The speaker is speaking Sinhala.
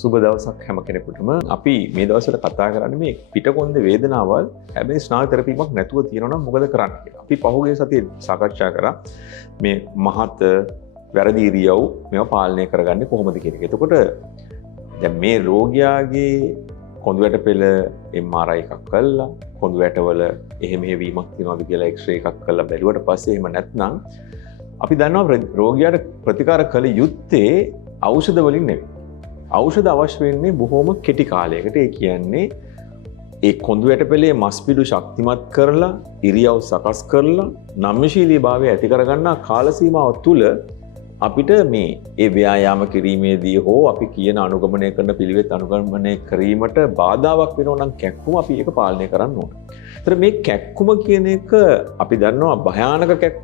සුබ දවසක් හැම කෙනෙකුටම. අපි මේ දවස්වල කතා කරන්නේ මේ පිටකොන්දේ වේදනාවල් හැබැයි ස්නායු තෙරපීමක් නැතුව තියෙනවා නම් මොකද කරන්න කියලා. අපි පහුගිය සතියේ සාකච්ඡා කරා මේ මහත වැරදි ඉරියව් මේවා පාලනය කරගන්නේ කොහොමද කියන එක. එතකොට දැන් මේ රෝගියාගේ කොඳු වැට පෙළ MRI එකක් කළා, කොඳු වැටවල එහෙම වීමක් තියෙනවද කියලා X-ray එකක් කළා බැලුවට පස්සේ එහෙම නැත්නම් අපි දන්නවා රෝගියාට ප්‍රතිකාර කළ යුත්තේ ඖෂධ වලින් නෙවෙයි. ඖෂධ අවශ්‍ය වෙන්නේ බොහොම කෙටි කාලයකට. ඒ කියන්නේ ඒ කොඳු වැටපෙළේ මස් පිඩු ශක්තිමත් කරලා, ඉරියව් සකස් කරලා, නම්‍යශීලීභාවය ඇති කරගන්නා කාල සීමාව තුළ අපිට මේ ඒ ව්‍යායාම කිරීමේදී හෝ අපි කියන අනුගමනය කරන පිළිවෙත් අනුගමනය කිරීමට බාධාවක් වෙනවා නම් කැක්කුම අපි ඒක පාලනය කරන්න ඕන. ඒතර මේ කැක්කුම කියන එක අපි දන්නවා භයානක කැක්කුම